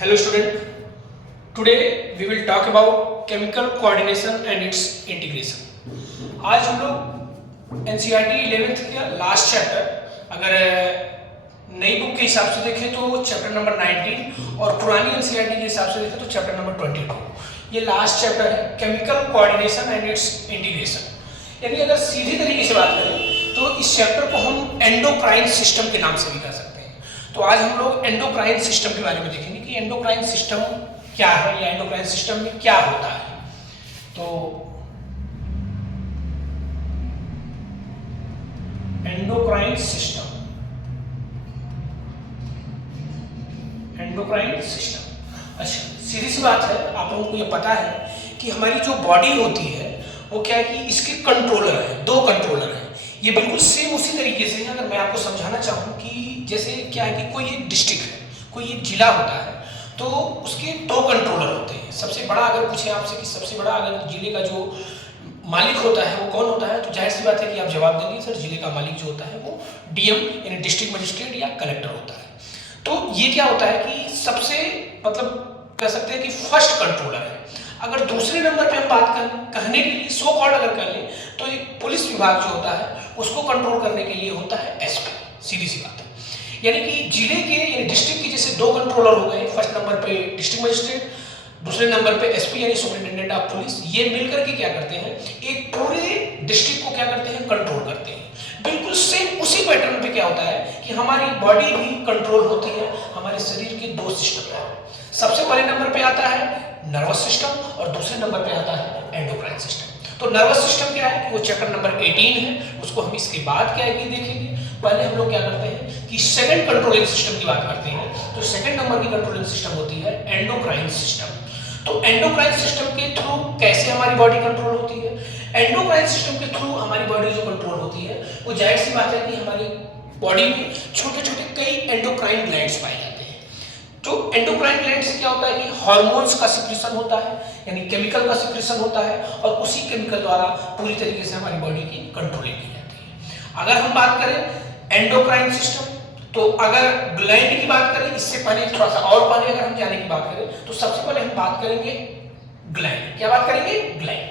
Hello student, today we will talk about chemical coordination and its integration. आज हम लोग NCERT 11th का last chapter अगर नई बुक के हिसाब से देखें तो चैप्टर नंबर 19 और पुरानी NCERT के हिसाब से देखें तो चैप्टर नंबर 22। ये लास्ट चैप्टर है chemical coordination and it's integration. यानी अगर सीधी तरीके से बात करें तो इस चैप्टर को हम एंडोक्राइन सिस्टम के नाम से भी कह सकते हैं। तो आज हम लोग एंडोक्राइन सिस्टम के बारे में देखेंगे कि एंडोक्राइन सिस्टम क्या है या एंडोक्राइन सिस्टम में क्या होता है। तो एंडोक्राइन सिस्टम अच्छा, सीधी सी बात है, आप लोगों को ये पता है कि हमारी जो बॉडी होती है वो क्या है कि इसके कंट्रोलर है, दो कंट्रोलर हैं। ये बिल्कुल सेम उसी तरीके से अगर मैं आपको समझाना चाहूँ कि जैसे क्या है कि कोई एक डिस्ट्रिक्ट है, कोई एक जिला होता है तो उसके दो कंट्रोलर होते हैं। सबसे बड़ा अगर पूछे आपसे कि सबसे बड़ा अगर जिले का जो मालिक होता है वो कौन होता है, तो जाहिर सी बात है कि आप जवाब देंगे सर जिले का मालिक जो होता है वो डीएम यानी डिस्ट्रिक्ट मजिस्ट्रेट या कलेक्टर होता है। तो ये क्या होता है कि सबसे मतलब कह सकते हैं कि फर्स्ट कंट्रोलर है। अगर दूसरे नंबर पे हम बात कहने के लिए सो कॉल्ड अगर कर लें तो एक पुलिस विभाग जो होता है उसको कंट्रोल करने के लिए होता है एसपी। सीधी सी बात है, यानी कि जिले के यानी डिस्ट्रिक्ट के जैसे दो कंट्रोलर हो गए, फर्स्ट नंबर पे डिस्ट्रिक्ट मजिस्ट्रेट, दूसरे नंबर पे एसपी यानी सुपरिटेंडेंट ऑफ पुलिस। ये मिलकर के क्या करते हैं, एक पूरे डिस्ट्रिक्ट को क्या करते हैं, कंट्रोल करते हैं। बिल्कुल सेम उसी पैटर्न पे क्या होता है कि हमारी बॉडी भी कंट्रोल होती है। हमारे शरीर के दो सिस्टम है, सबसे पहले नंबर पे आता है नर्वस सिस्टम और दूसरे नंबर पे आता है एंडोक्राइन सिस्टम। तो नर्वस सिस्टम क्या है कि वो चैप्टर नंबर 18 है, उसको हम इसके बाद क्या है कि देखेंगे। पहले हम लोग क्या करते हैं कि सेकंड कंट्रोलिंग सिस्टम की बात करते हैं। तो सेकंड नंबर की कंट्रोलिंग सिस्टम होती है एंडोक्राइन सिस्टम। तो एंडोक्राइन सिस्टम के थ्रू कैसे हमारी बॉडी कंट्रोल होती है, एंडोक्राइन सिस्टम के थ्रू हमारी बॉडी जो कंट्रोल होती है वो जाहिर सी बात है कि हमारी बॉडी में छोटे छोटे कई एंडोक्राइन ग्लैंड्स पाए जाते हैं। तो एंडोक्राइन ग्लैंड से क्या होता है कि हार्मोन्स का सिक्रीशन होता है, यानी केमिकल का सिक्रीशन होता है और उसी केमिकल द्वारा पूरी तरीके से हमारी बॉडी की कंट्रोलिंग की जाती है। अगर हम बात करें एंडोक्राइन सिस्टम, तो अगर ग्लैंड की बात करें, इससे पहले थोड़ा सा और पहले अगर हम जाने की बात करें तो सबसे पहले हम बात करेंगे ग्लैंड। क्या बात करेंगे, ग्लैंड।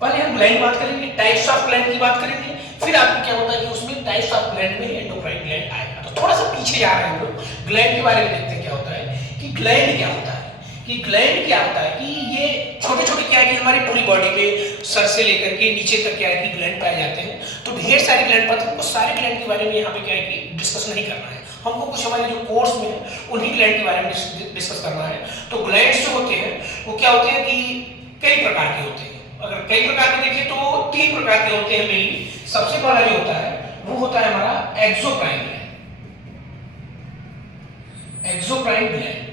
पहले हम ग्लैंड बात करेंगे, टाइप्स ऑफ ग्लैंड की बात करेंगे, फिर आपको क्या होता है कि उसमें टाइप्स ऑफ ग्लैंड में एंडोक्राइन ग्लैंड आएगा। तो थोड़ा सा पीछे जा रहे हैं हम लोग, ग्लैंड के बारे में देखते हैं क्या होता है कि ग्लैंड क्या होता है। कि ग्लैंड क्या होता है कि ये छोटे छोटे क्या है कि हमारी पूरी बॉडी में सर से लेकर के नीचे तक क्या है कि ग्लैंड पाए जाते हैं। तो ढेर सारे ग्लैंड पाते हैं, हमको सारे ग्लैंड के बारे में यहाँ पे क्या है कि डिस्कस नहीं करना है, हमको कुछ हमारे जो कोर्स में है उन्हीं ग्लैंड के बारे में डिस्कस करना है। तो ग्लैंड्स जो होते हैं वो क्या होते हैं कि कई प्रकार के होते हैं। अगर कई प्रकार के देखें तो 3 प्रकार के होते हैं मेनली। सबसे पहला जो होता है वो होता है हमारा एक्सोक्राइन ग्लैंड। Exocrine gland.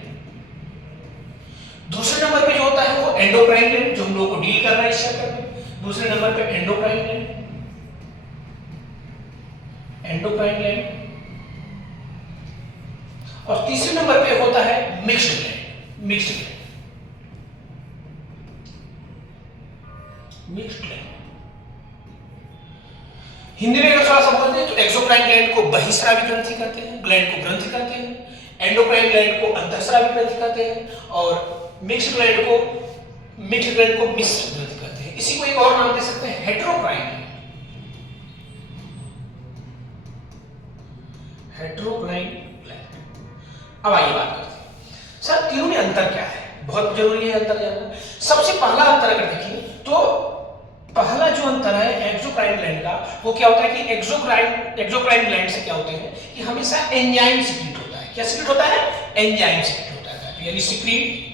दूसरे नंबर पे जो होता है वो एंडोक्राइन ग्लैंड, जो हम लोग को डील करना है इस चैप्टर में। दूसरे नंबर पे एंडोक्राइन ग्लैंड, एंडोक्राइन ग्लैंड। और तीसरे नंबर पे होता है mixed gland, mixed gland, mixed gland. Hindi में अगर थोड़ा सा बोलते हैं तो एक्सोक्राइन ग्लैंड को बहिस्रावी ग्रंथि कहते हैं, ग्लैंड को ग्रंथि कहते हैं। एंडोक्राइन ग्लैंड को अंतःस्रावी ग्रंथि कहते हैं और मिक्स्ड ग्लैंड को मिश्र ग्रंथि कहते हैं। इसी को एक और नाम दे सकते हैं हेटेरोक्राइन, हेटेरोक्राइन ग्लैंड। अब आइए बात करते हैं सर तीनों में अंतर क्या है, बहुत जरूरी है अंतर जानना। सबसे पहला अंतर अगर देखिए तो पहला जो अंतर है एक्सोक्राइन ग्लैंड का वो क्या होता है कि एक्सोक्राइन ग्लैंड से क्या होते हैं कि हमेशा एंजाइम सीक्रेट होता है। क्या सीक्रेट होता है, एंजाइम सीक्रेट होता है, यानी सीक्रेट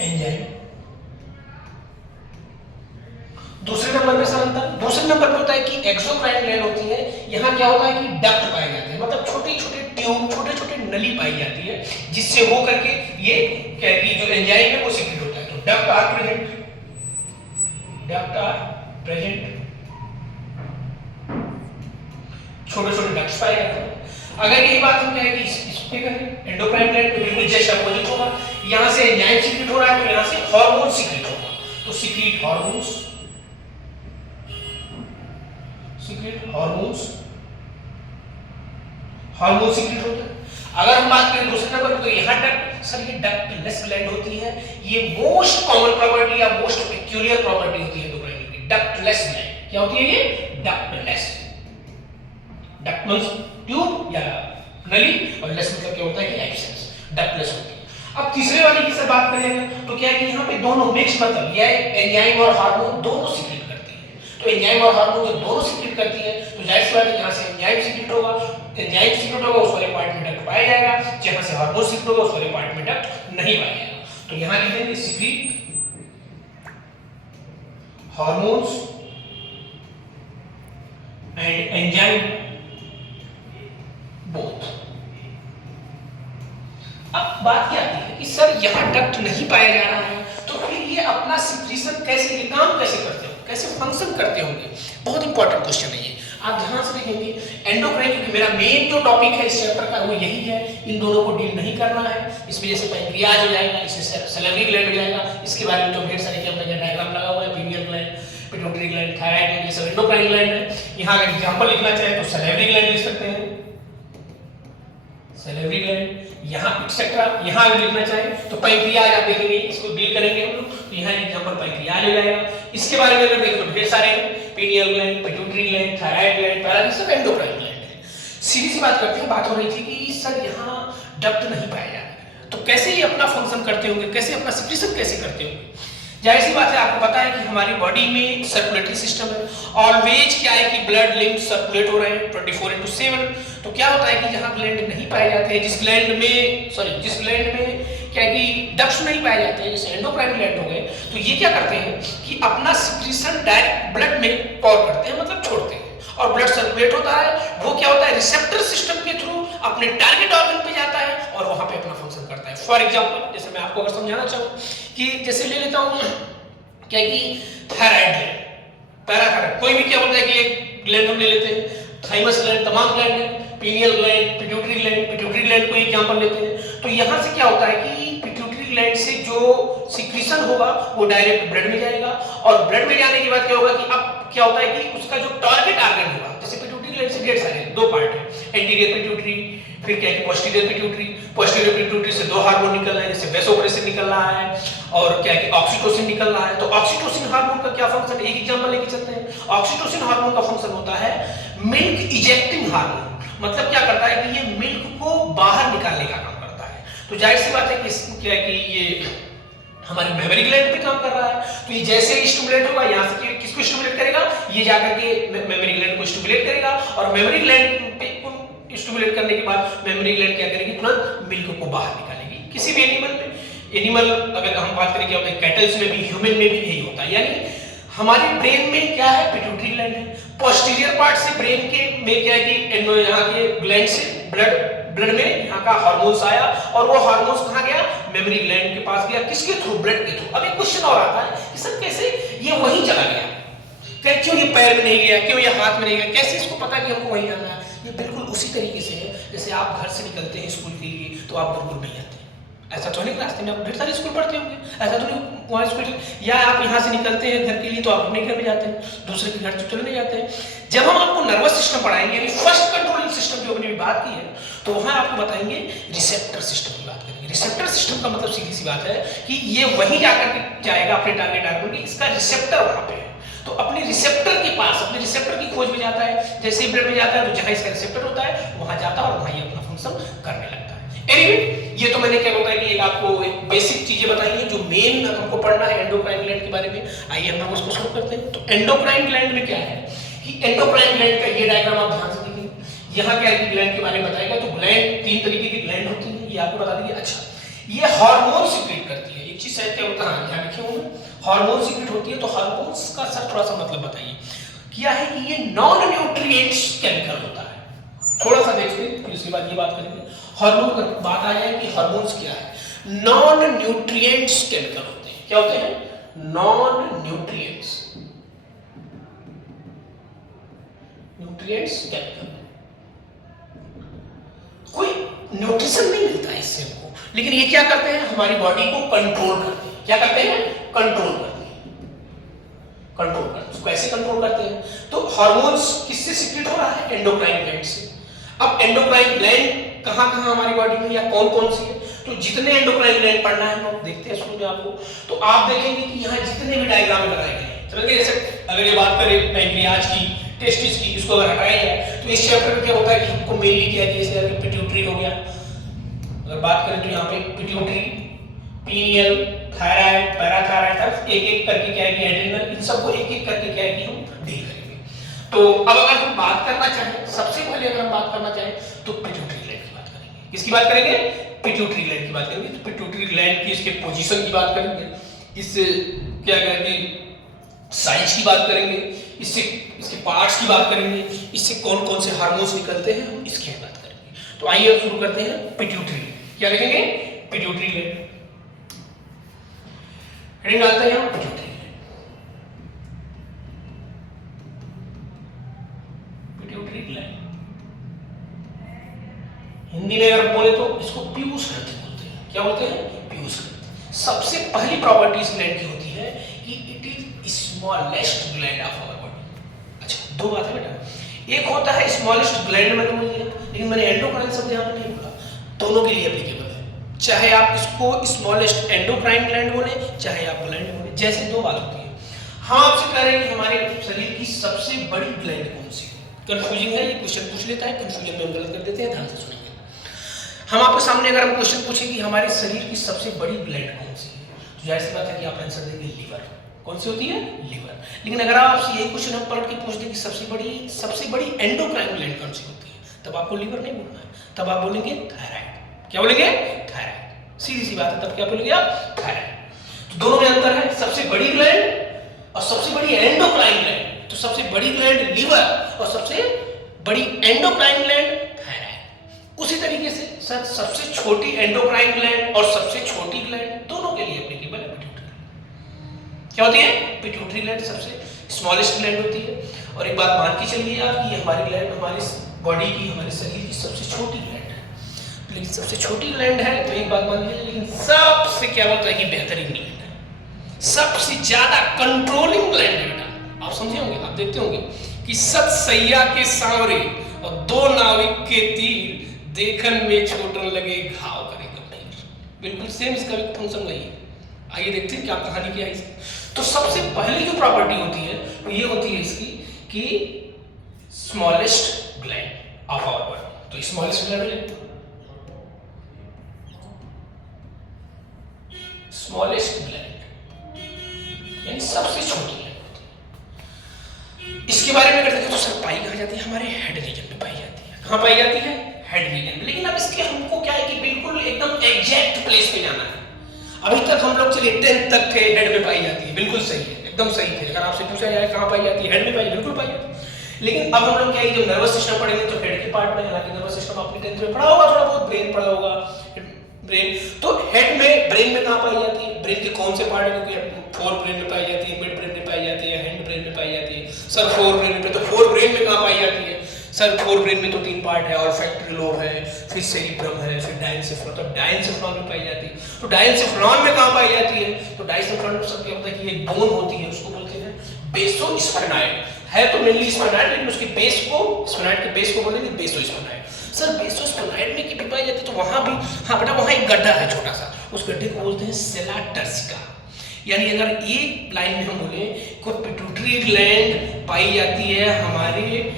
एंजाइम। दूसरे नंबर पे सर अंतर, दूसरे नंबर पे होता है कि एक्सोक्राइन ग्लैंड होती है, यहाँ क्या होता है कि डक्ट पाए जाते हैं, मतलब छोटे छोटे ट्यूब, छोटे छोटे नली पाई जाती है जिससे हो करके ये क्या है कि जो एंजाइम है वो सीक्रेट होता है। तो duct are present, duct are present, छोटे छोटे डक्ट्स पाए जाते हैं। अगर यही बात हम कहें कि इस पे करें एंडोक्राइन ग्लैंड तो बिल्कुल जस्ट अपोजिट होगा, यहां से एंजाइम सीक्रेट हो रहा है तो यहां से हार्मोन सीक्रेट होगा। तो secret hormones, secret hormones, hormone secrete होता है। अगर हम बात करें दूसरे नंबर पर, तो यहाँ डक्ट, सर ये डक्टलेस ग्लैंड होती है। ये मोस्ट कॉमन प्रॉपर्टी या मोस्ट पेक्यूलियर प्रॉपर्टी होती है एंडोक्राइन की, डक्टलेस ग्लैंड। क्या होती है ये? डक्टलेस। डक्ट मींस ट्यूब या नली, और लेस मतलब क्या होता है कि एब्सेंस, डक्टलेस होती है। अब तीसरे वाले की से बात करेंगे तो क्या है कि यहाँ पे दोनों मिक्स, मतलब ये एंजाइम और हार्मोन दोनों सीक्रेट करती है। तो एंजाइम और हार्मोन जब दोनों सीक्रेट करती है तो जाहिर सी बात है यहाँ से एंजाइम सीक्रेट होगा, एंजाइम सीक्रेट होगा उस वाले पार्ट में डक्ट पाया जाएगा, जहाँ से हार्मोन सीक्रेट होगा उस वाले पार्ट में डक्ट नहीं पाया जाएगा। तो यहाँ लिख देंगे secret hormones and enzyme both. अब बात क्या आती है कि सर यहाँ डक्ट नहीं पाया जा रहा है, तो फिर ये अपना सिक्रीशन कैसे, ये काम कैसे करते हो, कैसे फंक्शन करते होंगे? बहुत इंपॉर्टेंट क्वेश्चन है ये, आप ध्यान से देखेंगे। एंडोक्राइन, क्योंकि मेरा मेन जो टॉपिक है इस चैप्टर का वो यही है, इन दोनों को डील नहीं करना है। इसमें जैसे पैंक्रियाज हो जाएगा, इसमें सैलिवरी ग्लैंड हो जाएगा, इसके बारे में तो ढेर सारे क्या डायग्राम लगा हुआ है, pineal gland, pituitary gland, thyroid gland, ये सब एंडोक्राइन ग्लैंड है। यहाँ अगर एग्जांपल लिखना चाहे तो सैलिवरी ग्लैंड लिख सकते हैं, सैलिवरी ग्लैंड, यहाँ एक्सेट्रा। यहाँ अगर लिखना चाहे तो पैंक्रियाज, आप देखेंगे इसको डील करेंगे हम लोग, तो यहाँ एग्जांपल पैंक्रियाज हो जाएगा। इसके बारे में अगर देखें तो ढेर सारे pineal gland, pituitary gland, thyroid gland, parathyroid, सब एंडोक्राइन ग्लैंड है। सीधी सी बात करते हैं, बात हो रही थी कि सर यहाँ डक्ट नहीं पाया जा रहा, तो कैसे ये अपना फंक्शन करते होंगे, कैसे अपना सिक्रीशन कैसे करते होंगे? जाहिर सी बात है, आपको पता है कि हमारी बॉडी में सर्कुलेटरी सिस्टम है, ऑलवेज क्या है कि ब्लड लिंक सर्कुलेट हो रहे हैं 24/7। तो क्या होता है कि जहां ग्लैंड नहीं पाए जाते हैं, जिस ग्लैंड में क्या है कि डक्ट्स नहीं पाए जाते हैं, जैसे एंडोक्राइन ग्लैंड हो गए, तो ये क्या करते हैं कि अपना सिक्रीशन डायरेक्ट ब्लड में पॉर करते हैं, मतलब छोड़ते हैं, और ब्लड सर्कुलेट होता है। वो क्या होता है, रिसेप्टर सिस्टम के थ्रू अपने टारगेट ऑर्गन पे जाता है और वहां पे अपना फंक्शन करता है। फॉर एग्जांपल, जैसे मैं आपको अगर समझाना चाहूँ कि जैसे ले लेता हूँ क्या कि थायराइड ग्लैंड, पैराथायराइड, कोई भी क्या बोलता है कि एक ग्लैंड हम ले लेते हैं, थाइमस ग्लैंड, तमाम ग्लैंड है, पीनियल ग्लैंड, पिट्यूटरी ग्लैंड को एग्जांपल लेते हैं। तो यहाँ से क्या होता है कि पिट्यूटरी ग्लैंड से जो सिक्रीशन होगा वो डायरेक्ट ब्लड में जाएगा, और ब्लड में जाने के बाद क्या होगा कि अब क्या होता है कि उसका जो टारगेट ऑर्गन होगा, जैसे पिट्यूटरी ग्लैंड से ढेर सारे दो पार्ट है, एंटीरियर पिट्यूटरी, फिर क्या है पोस्टीरियर पिट्यूटरी। पोस्टीरियर पिट्यूटरी से दो हार्मोन निकल रहे हैं, जैसे वेसोप्रेसिन निकल रहा है और क्या है कि ऑक्सीटोसिन निकल रहा है। तो ऑक्सीटोसिन हार्मोन का क्या फंक्शन है, एक एग्जांपल लेके चलते हैं। ऑक्सीटोसिन हार्मोन का फंक्शन होता है मिल्क इजेक्टिंग हार्मोन, मतलब क्या करता है कि ये मिल्क को बाहर निकालने का काम करता है। तो जाहिर सी बात है कि क्या है कि ये हमारे मेमोरी ग्लैंड पे काम कर रहा है, तो ये जैसे ही स्टिमुलेट होगा, यहाँ से किसको स्टिमुलेट करेगा, ये जाकर के मेमोरी ग्लैंड को स्टिमुलेट करेगा, और मेमोरी ग्लैंड पे स्टिमुलेट करने के बाद मेमोरी ग्लैंड क्या करेगी, तुरंत मिल्क को बाहर निकालेगी। किसी भी एनिमल अगर हम बात करें क्या होता है, कैटल्स में भी, ह्यूमन में भी यही होता है। यानी हमारे ब्रेन में क्या है, पिट्यूटरी ग्लैंड है, पोस्टीरियर पार्ट से ब्रेन के में क्या है कि यहाँ के ग्लैंड से ब्लड में यहाँ का हार्मोन्स आया, और वो हार्मोन्स कहाँ गया, मेमोरी ग्लैंड के पास गया, किसके थ्रू, ब्लड के थ्रू। अब एक क्वेश्चन और आता है कि सर कैसे ये वहीं चला गया, क्यों ये पैर में नहीं गया, क्यों ये हाथ में नहीं गया, कैसे इसको पता कि हमको वहीं जाना है? ये बिल्कुल उसी तरीके से है जैसे आप घर से निकलते हैं स्कूल के लिए, तो आप बिल्कुल नहीं आते, ऐसा तो नहीं, रास्ते में आप ढेर सारे स्कूल पढ़ते होंगे, ऐसा तो नहीं वहाँ स्कूल, या आप यहाँ से निकलते हैं घर के लिए तो आप अपने घर में जाते हैं, दूसरे के घर चले नहीं जाते हैं। जब हम आपको नर्वस सिस्टम पढ़ाएंगे, यानी फर्स्ट कंट्रोलिंग सिस्टम जो हमने बात की है, तो वहाँ आपको बताएंगे रिसेप्टर सिस्टम की बात करेंगे। रिसेप्टर सिस्टम का मतलब सीधी सी बात है कि ये वहीं जाकर जाएगा अपने टारगेट ऑर्गन की, इसका रिसेप्टर वहाँ पे है, तो अपने रिसेप्टर के पास, अपने रिसेप्टर की खोज में जाता है। जैसे ही ब्लड में जाता है तो जहाँ इसका रिसेप्टर होता है वहाँ जाता है और वहाँ ये अपना फंक्शन करने लगता है। एनीवे, ये तो मैंने क्या होता है कि एक आपको एक बेसिक चीजें बताई हैं जो मेन हमको पढ़ना है एंडोक्राइन ग्लैंड के बारे में। आइए हम लोग उसको शुरू करते हैं। तो एंडोक्राइन ग्लैंड में क्या है कि एंडोक्राइन ग्लैंड का ये डायग्राम आप ध्यान से देखिए। यहाँ क्या है ग्लैंड के बारे में बताएगा। तो ग्लैंड 3 तरीके की ग्लैंड होती है, ये आपको बता देंगे। अच्छा, ये हार्मोन सीक्रेट करती है। एक चीज शायद क्या होता है, ध्यान रखे होंगे, हार्मोन सीक्रेट होती है। तो हार्मोन्स का सर थोड़ा सा मतलब बताइए क्या है कि ये नॉन न्यूट्रिएंट्स केमिकल होता है। थोड़ा सा देखते हैं फिर उसके बाद ये बात करेंगे। हार्मोन पर बात आ जाए कि हार्मोन्स क्या है। नॉन न्यूट्रिएंट्स केमिकल होते हैं। क्या होते हैं? Non nutrients chemical. कोई न्यूट्रिशन नहीं मिलता है इससे हमको, लेकिन ये क्या करते हैं, हमारी बॉडी को कंट्रोल करते हैं। क्या करते हैं? कंट्रोल करते हैं। उसको ऐसे कंट्रोल करते हैं। तो हार्मोन्स किससे सीक्रेट हो रहा है? एंडोक्राइन ग्लैंड से। अब एंडोक्राइन ग्लैंड कहाँ कहाँ हमारी बॉडी में या कौन कौन सी है, तो जितने एंडोक्राइन ग्लैंड पढ़ना है हम देखते हैं शुरू में आपको, तो आप देखेंगे कि यहाँ जितने भी डायग्राम लगाए गए हैं, चलिए जैसे अगर ये बात करें पैंक्रियाज की, टेस्टिस की, इसको अगर हटाया जाए तो इस चैप्टर में क्या होता है कि हमको मेनली क्या है, जैसे अगर पिट्यूटरी हो गया, अगर बात करें तो यहाँ पे पिट्यूटरी, पीनियल, थायराइड, पैराथायराइड, एक एक करके क्या है कि एड्रिनल, इन सबको एक एक करके क्या है कि हम डील करेंगे। तो अब अगर हम बात करना चाहें, सबसे पहले अगर हम बात करना चाहें तो पिट्यूटरी ग्लैंड की बात करेंगे। किसकी बात करेंगे? पिट्यूटरी ग्लैंड की बात करेंगे। तो पिट्यूटरी ग्लैंड की इसके पोजीशन की बात करेंगे, इससे क्या करेंगे साइज की बात करेंगे, इससे इसके पार्ट्स की बात करेंगे, इससे कौन कौन से हार्मोन्स निकलते हैं हम इसकी बात करेंगे। तो आइए शुरू करते हैं पिट्यूटरी। क्या लिखेंगे? Pituitary gland. हेडिंग डालते हैं हम पिट्यूटरी। पिट्यूटरी ग्लैंड हिंदी में अगर बोले तो इसको पीयूष ग्रंथि बोलते हैं। क्या बोलते हैं? पीयूष ग्रंथि। सबसे पहली प्रॉपर्टी इस ग्लैंड की होती है कि it is smallest gland of our body. अच्छा, दो बात है बेटा, एक होता है स्मॉलेस्ट ग्लैंड, मैंने बोल दिया, लेकिन मैंने एंडोक्राइन शब्द यहाँ पे नहीं बोला। दोनों के लिए एप्लीकेबल है, चाहे आप इसको स्मॉलेस्ट एंडोक्राइन ग्लैंड बोले, चाहे आप ग्लैंड बोले, जैसे दो बात होती है। हाँ, आपसे कह रहे हैं कि हमारे शरीर की सबसे बड़ी ग्लैंड कौन सी है? कंफ्यूजिंग है, ये क्वेश्चन पूछ लेता है, कंफ्यूजन में हम गलत कर देते हैं, ध्यान से सुनेंगे। हम आपके सामने अगर हम क्वेश्चन पूछे कि हमारे शरीर की सबसे बड़ी ग्लैंड कौन सी है, तो जाहिर सी बात है कि आप आंसर देंगे लीवर। कौन सी होती है? लीवर। लेकिन अगर आपसे यही क्वेश्चन हम पलट के पूछ दें कि सबसे बड़ी एंडोक्राइन ग्लैंड कौन सी होती है, तब आपको लीवर नहीं बोलना है, तब आप बोलेंगे थायराइड। क्या बोलेंगे? थायराइड। सीधी सी बात है, तब क्या बोलेंगे आप? थायराइड। तो दोनों में अंतर है, सबसे बड़ी ग्लैंड और सबसे बड़ी एंडोक्राइन ग्लैंड। तो सबसे बड़ी ग्लैंड लीवर और सबसे बड़ी एंडोक्राइन ग्लैंड थायराइड। उसी तरीके से सर सबसे छोटी एंडोक्राइन ग्लैंड और सबसे छोटी ग्लैंड दोनों के लिए एप्लीकेबल है पिट्यूटरी। क्या होती है? पिट्यूटरी ग्लैंड सबसे स्मॉलेस्ट ग्लैंड होती है। और एक बात मान के चलिए आप कि हमारी ग्लैंड हमारी बॉडी की, हमारे शरीर की सबसे छोटी ग्लैंड है। लेकिन सबसे छोटी ग्लैंड है तो एक बात मान लीजिए, लेकिन सबसे क्या होता है कि बेहतरीन ग्लैंड है, सबसे ज्यादा कंट्रोलिंग ग्लैंड है बेटा। आप समझे होंगे, आप देखते होंगे कि सतसैया के सांवरे और दो नाविक के तीर देखन में छोटन लगे घाव करे गंभीर। बिल्कुल सेम इसका भी फंक्शन वही है। आइए देखते हैं क्या कहानी क्या है इसकी। तो सबसे पहली जो प्रॉपर्टी होती है वो ये होती है इसकी कि smallest gland of our body. तो स्मॉलेस्ट ग्लैंड, स्मॉलेस्ट ग्लैंड यानी सबसे छोटी ग्लैंड होती है। इसके बारे में अगर देखें तो सर पाई कहाँ जाती है? हमारे हेड रीजन में पाई जाती है। कहाँ पाई जाती है? हेड रीजन में। लेकिन अब इसके हमको क्या है कि बिल्कुल एकदम एग्जैक्ट प्लेस पे जाना है। अभी तक हम लोग चलिए 10th तक थे, हेड में पाई जाती है, बिल्कुल सही है, एकदम सही थे। अगर आपसे पूछा जाए कहाँ पाई जाती है, हेड में पाई, बिल्कुल पाई जाती है। लेकिन अब हम लोग क्या है, जब नर्वस सिस्टम पढ़ेंगे तो हेड के पार्ट में, हालांकि नर्वस सिस्टम आपने 10th में पढ़ा होगा, थोड़ा बहुत ब्रेन पढ़ा होगा, ब्रेन। तो हेड में, ब्रेन में कहाँ पाई जाती है? ब्रेन के कौन से पार्ट है? क्योंकि फोर ब्रेन में पाई जाती है, मिड ब्रेन में पाई जाती है, हैंड ब्रेन में पाई जाती है। सर फोर ब्रेन में, तो फोर ब्रेन में कहाँ पाई जाती है? सर फोर ब्रेन में तो 3 पार्ट है, ऑल्फैक्टरी लोब है, फिर सेरिब्रम है, फिर डायनसेफ्रॉन। तो डायनसेफ्रॉन में पाई जाती है। तो डायनसेफ्रॉन में कहाँ पाई जाती है? तो डायनसेफ्रॉन में सब क्या होता है कि एक बोन होती है, उसको बोलते हैं बेसोस्फेनाइड। है तो मेनली स्फेनाइड, लेकिन उसके बेस को, स्फेनाइड के बेस को बोलेंगे बेसोस्फेनाइड। सर बेसोस्फेनाइड में की पाई जाती है, तो वहां भी, हाँ बेटा, वहां एक गड्ढा है छोटा सा, उस गड्ढे को बोलते हैं सेला टर्सिका। यानी अगर एक लाइन में हम बोले को पिट्यूटरी ग्लैंड पाई जाती है हमारे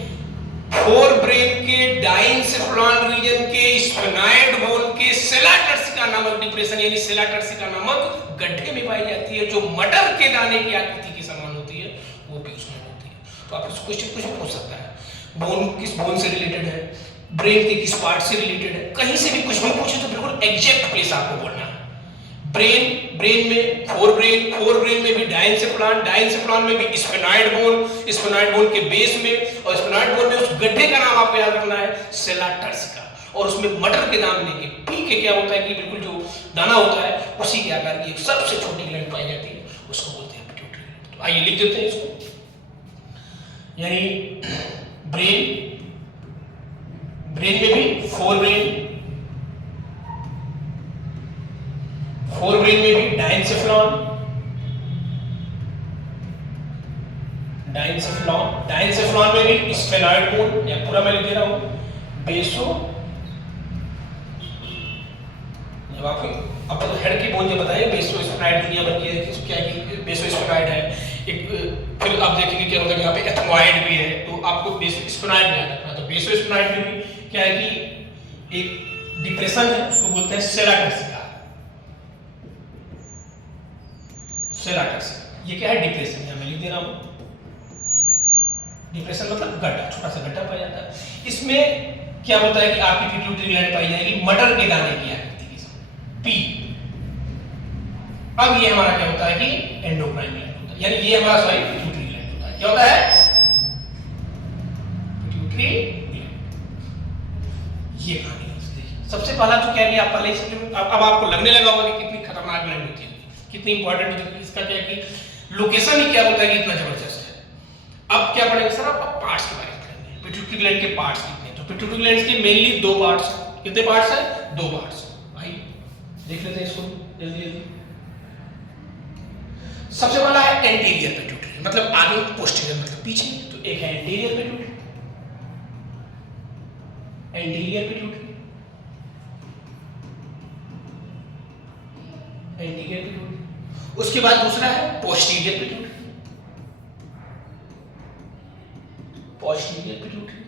फोर ब्रेन के डायनसेफ्रॉन रीजन के स्फेनाइड बोन के सेला टर्सिका नामक डिप्रेशन यानी सेला टर्सिका नामक गड्ढे में पाई जाती है, जो मटर के दाने की आकृति के समान होती है, वो भी उसमें होती है। तो आप इस क्वेश्चन कुछ भी पूछ सकता है, बोन किस बोन से रिलेटेड है, ब्रेन के किस पार्ट से रिलेटेड है, कहीं से भी कुछ भी पूछे तो बिल्कुल एग्जैक्ट प्लेस आपको बोलना है। ब्रेन में फोर ब्रेन में भी डायनसेफ्रॉन में भी स्फेनाइड बोन के बेस में, और स्फेनाइड बोन में उस गड्ढे का नाम आपको याद रखना है सेला टर्सिका। और उसमें मटर के दाने के पी के क्या होता है कि बिल्कुल जो दाना होता है उसी के आकार की एक सबसे छोटी ग्लैंड पाई जाती है, उसको बोलते हैं पिट्यूटरी ग्लैंड। तो आइए लिख देते हैं इसको, यानी ब्रेन में भी फोर ब्रेन में भी डायनसेफ्रॉन में भी स्फेनाइड बोन, या पूरा मैं लिख दे रहा हूं, बेसो, जब आपको अपन तो हेड की बोन जो बताइए बेसो स्फेनॉइड दुनिया भर की है, क्या है कि बेसो स्फेनॉइड है एक, फिर आप देखेंगे क्या होता है यहाँ पे एथमॉइड भी है, तो आपको बेसो स्फेनॉइड में याद रखना। तो बेसो स्फेनॉइड में भी क्या है कि एक डिप्रेशन है, उसको बोलते हैं सेराटर्सिका। सेराटर्सिका ये क्या है? डिप्रेशन। यहाँ मैं लिख दे रहा हूँ, डिप्रेशन मतलब गड्ढा, छोटा सा गड्ढा पाया जाता है। इसमें क्या होता है कि आपकी पिट्यूटरी ग्लैंड पाई जाएगी मटर के दाने की आकृति की पी। अब ये हमारा क्या होता है कि एंडोक्राइन ग्लैंड होता है, यानी ये हमारा सॉरी पिट्यूटरी ग्लैंड होता है। क्या होता है? Pituitary gland. ये कहानी है। देखिए सबसे पहला तो क्या है कि आप पहले अब आपको लगने लगा होगा कि कितनी खतरनाक ग्लैंड होती है, कितनी इंपॉर्टेंट होती है, इसका क्या है कि लोकेशन ही क्या होता है कि इतना जबरदस्त है। अब क्या पढ़ेंगे सर? अब पार्ट्स के बारे में पढ़ेंगे, पिट्यूटरी ग्लैंड के पार्ट्स कितने हैं। तो पिट्यूटरी ग्लैंड के मेनली दो पार्ट्स हैं। कितने पार्ट्स हैं? दो पार्ट्स। आइए देख लेते हैं इसको जल्दी जल्दी। सबसे पहला है एंटीरियर पिट्यूटरी, मतलब आगे, पोस्टीरियर मतलब पीछे। तो एक है anterior pituitary, anterior pituitary, anterior pituitary. उसके बाद दूसरा है posterior pituitary, posterior pituitary.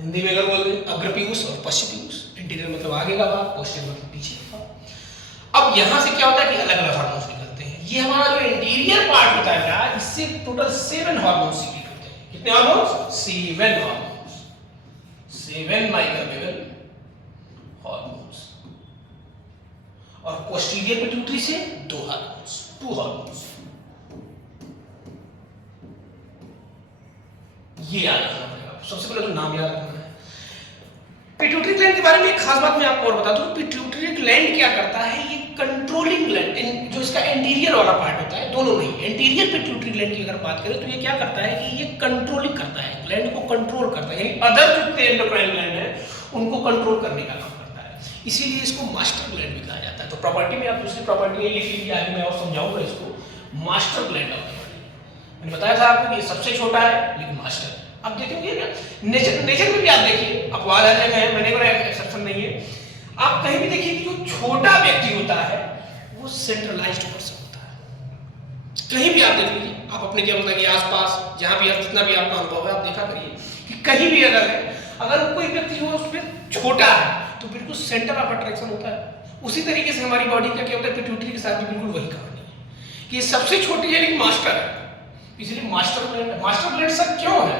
Hindi में अगर बोल दें अग्रपीयूष और पश्चपीयूष। एंटीरियर मतलब आगे का भाग, पोस्टीरियर मतलब पीछे का भाग। अब यहां से क्या होता है कि अलग अलग हार्मोन्स निकलते हैं। ये हमारा जो एंटीरियर पार्ट होता है ना, इससे टोटल 7 हार्मोन्स सीक्रेट होते हैं। कितने हार्मोन्स? 7 हार्मोन्स, 7 माइक्रोवेवल हार्मोन्स। और पोस्टीरियर पिट्यूटरी से 2 हार्मोन्स, 2 हार्मोन्स। ये याद रखना पड़ेगा। सबसे पहले तो नाम याद रखना है। पिट्यूटरी ग्लैंड के बारे में एक खास बात मैं आपको और बता दूं। पिट्यूटरी ग्लैंड क्या करता है? ये कंट्रोलिंग ग्लैंड, जो इसका एंटीरियर वाला पार्ट होता है, दोनों नहीं, एंटीरियर पिट्यूटरी ग्लैंड की अगर बात करें तो ये क्या करता है कि ये कंट्रोलिंग करता है, ग्लैंड को कंट्रोल करता है, यानी अदर जितने एंडोक्राइन ग्लैंड है उनको कंट्रोल करने का काम करता है। इसीलिए इसको मास्टर ग्लैंड भी कहा जाता है। तो प्रॉपर्टी में आप दूसरी प्रॉपर्टी लिख लीजिए, आगे मैं और समझाऊंगा इसको। Master gland of the body, मैंने बताया था आपको कि ये सबसे छोटा है लेकिन मास्टर है। अब देखेंगे नेचर में भी आप देखिए, अपवाद आ जाएंगे, मैंने कोई एक्सेप्शन नहीं है। आप कहीं भी देखिए कि जो छोटा व्यक्ति होता है वो सेंट्रलाइज्ड पर्सन होता है। कहीं भी आप देख लीजिए, आप अपने क्या बोलते हैं कि आसपास जहां भी आप जितना भी आपका अनुभव है आप देखा करिए कि कहीं भी अगर कोई व्यक्ति जो उसमें छोटा है तो बिल्कुल सेंटर ऑफ अट्रैक्शन होता है। उसी तरीके से हमारी बॉडी का क्या होता है, पिट्यूटरी के साथ भी बिल्कुल वही कहानी है कि ये सबसे छोटी है लेकिन मास्टर है। इसलिए master gland, master gland sir क्यों है?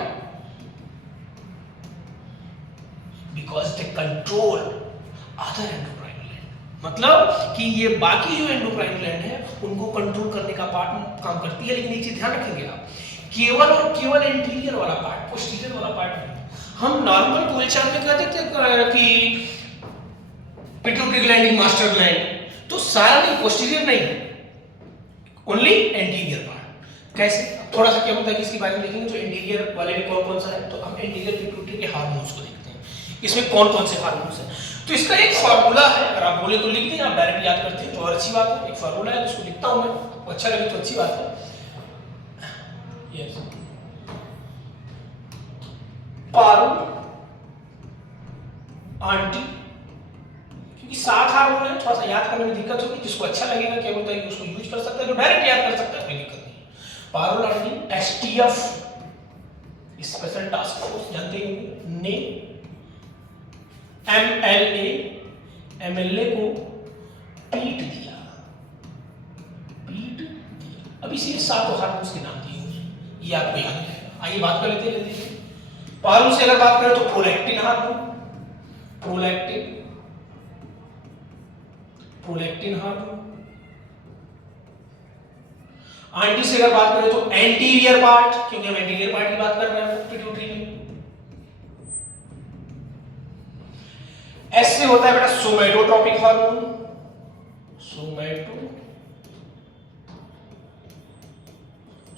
Because they control other endocrine gland, मतलब कि ये बाकी जो एंडोक्राइन ग्लैंड है उनको कंट्रोल करने का पार्ट काम करती है। लेकिन एक चीज ध्यान रखेंगे आप, केवल और केवल एंटीरियर वाला पार्ट, पोस्टीरियर वाला पार्ट नहीं। हम नॉर्मल बोलचाल में कहते थे कि पिट्यूटरी ग्लैंड मास्टर ग्लैंड, तो सारा नहीं, पोस्टीरियर नहीं, ओनली एंटीरियर पार्ट। कैसे? थोड़ा सा क्या होता है कि इसके बारे में देखेंगे। तो एंटीरियर वाले में कौन कौन सा है, तो हम एंटीरियर पिट्यूटरी के हार्मोन्स को देखते हैं, इसमें कौन कौन से हार्मोन्स हैं। तो इसका एक फार्मूला है, अगर आप बोले तो लिख दें, आप डायरेक्ट याद करते हैं तो और अच्छी बात है। एक फार्मूला है जिसको लिखता हूं मैं, आपको अच्छा लगे तो अच्छी बात है। यस, पारो आंटी, क्योंकि 7 हार्मोन है, थोड़ा सा याद करने में दिक्कत होगी। जिसको अच्छा लगेगा क्या बोलता है कि उसको यूज कर सकता है, जो डायरेक्ट याद कर सकता है कोई दिक्कत नहीं। Paro aunty, STF special task force जानते होंगे, ने एमएलए को पीट दिया। अब इसी 7 हार्मोन्स के नाम दिए हुए, ये आपको याद रहेगा। आइए बात कर लेते हैं जल्दी। पारो से अगर बात करें तो prolactin hormone, prolactin hormone. Aunty से अगर बात करें तो एंटीरियर पार्ट, क्योंकि हम एंटीरियर पार्ट की बात कर रहे हैं पिट्यूटरी में। एस से होता है बेटा सोमैटोट्रोपिक हार्मोन,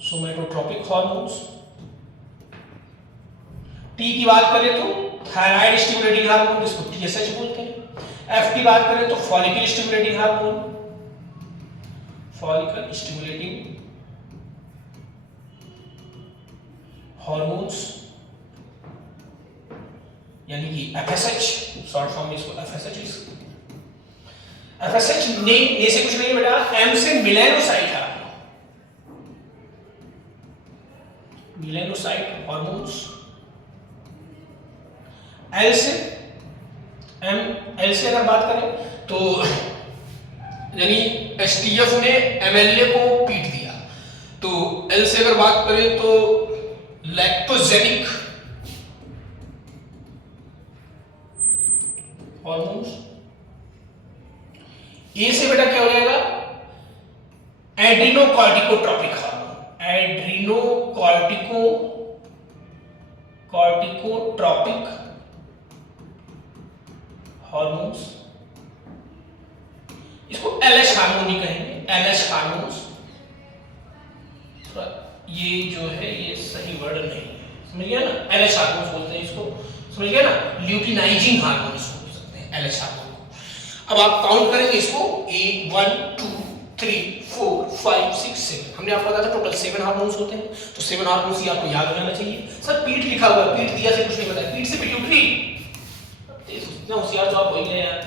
सोमैटोट्रोपिक हार्मोन्स। टी की बात करें तो थायराइड स्टिमुलेटिंग हार्मोन, जिसको टीएसएच बोलते हैं। एफ की बात करें तो follicle stimulating hormone, follicle stimulating hormones, यानी कि एफएसएच, शॉर्ट फॉर्म में इसको एफएसएच। एफएसएच ने से कुछ नहीं बेटा, एम से मिलेनोसाइट है, मिलेनोसाइट हार्मोन्स। एल से अगर बात करें तो यानी एसटीएफ ने एमएलए को पीट दिया, तो एल से अगर बात करें तो लैक्टोजेनिक हार्मोन्स। ए से बेटा क्या हो जाएगा, एड्रीनोकॉर्टिकोट्रॉपिक हार्मोन, एड्रीनोकॉर्टिकोट्रॉपिक हार्मोन्स, इसको एलएच हार्मोन ही कहेंगे, एलएच हार्मोन्स। ये जो है ये सही वर्ड नहीं है, समझ गया ना, एलएच हार्मोन्स बोलते हैं इसको, समझ गया ना, ल्यूटिनाइजिंग हार्मोन्स बोल सकते हैं एलएच हार्मोन को। अब आप काउंट करेंगे इसको, 1 2 3 4 5 6 7, हमने आपको बताया था टोटल 7 हार्मोन्स होते हैं, तो 7 हार्मोन्स ही आपको याद रहना चाहिए। सर पीठ लिखा हुआ है, पीठ दिया से कुछ नहीं बताया, पीठ से पिट्यूटरी, इतना होशियार तो आप हो ही गए यार,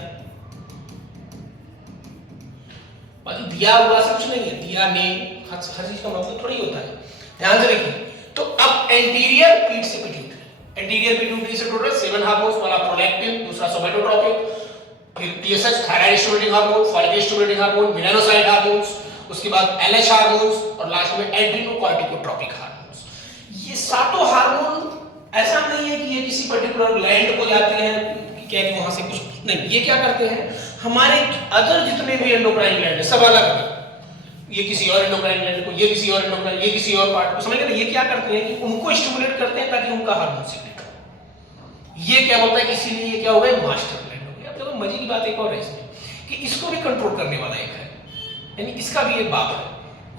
बाकी दिया हुआ सब कुछ नहीं है, दिया ने हर चीज का मतलब थोड़ी होता है, ध्यान से रखिए। तो अब एंटीरियर पीठ से पिट्यूटरी, एंटीरियर पिट्यूटरी से टोटल 7 हार्मोन्स, वाला प्रोलैक्टिन, दूसरा सोमैटोट्रोपिक, फिर TSH thyroid stimulating hormone, follicle stimulating hormone, melanocyte hormones, उसके बाद एलएच हार्मोन्स और लास्ट में एड्रीनोकॉर्टिकोट्रॉपिक हार्मोन्स। ये सातों हार्मोन ऐसा नहीं है कि ये किसी पर्टिकुलर ग्लैंड को जाते हैं क्या कि वहां से कुछ नहीं, ये क्या करते हैं, हमारे अदर जितने भी एंडोक्राइन ग्लैंड है सब अलग है, ये किसी और एंडोक्राइन ग्लैंड को, ये किसी और एंडोक्राइन, ये किसी और पार्ट को, समझ गए ना, ये क्या करते हैं कि उनको स्टिमुलेट करते हैं ताकि उनका हार्मोन सिक्रेट हो। ये क्या होता है, इसीलिए ये क्या हो गया, मास्टर ग्लैंड हो गया। अब देखो मजे की बात एक और है इसमें कि इसको भी कंट्रोल करने वाला एक है, यानी इसका भी एक बाप है,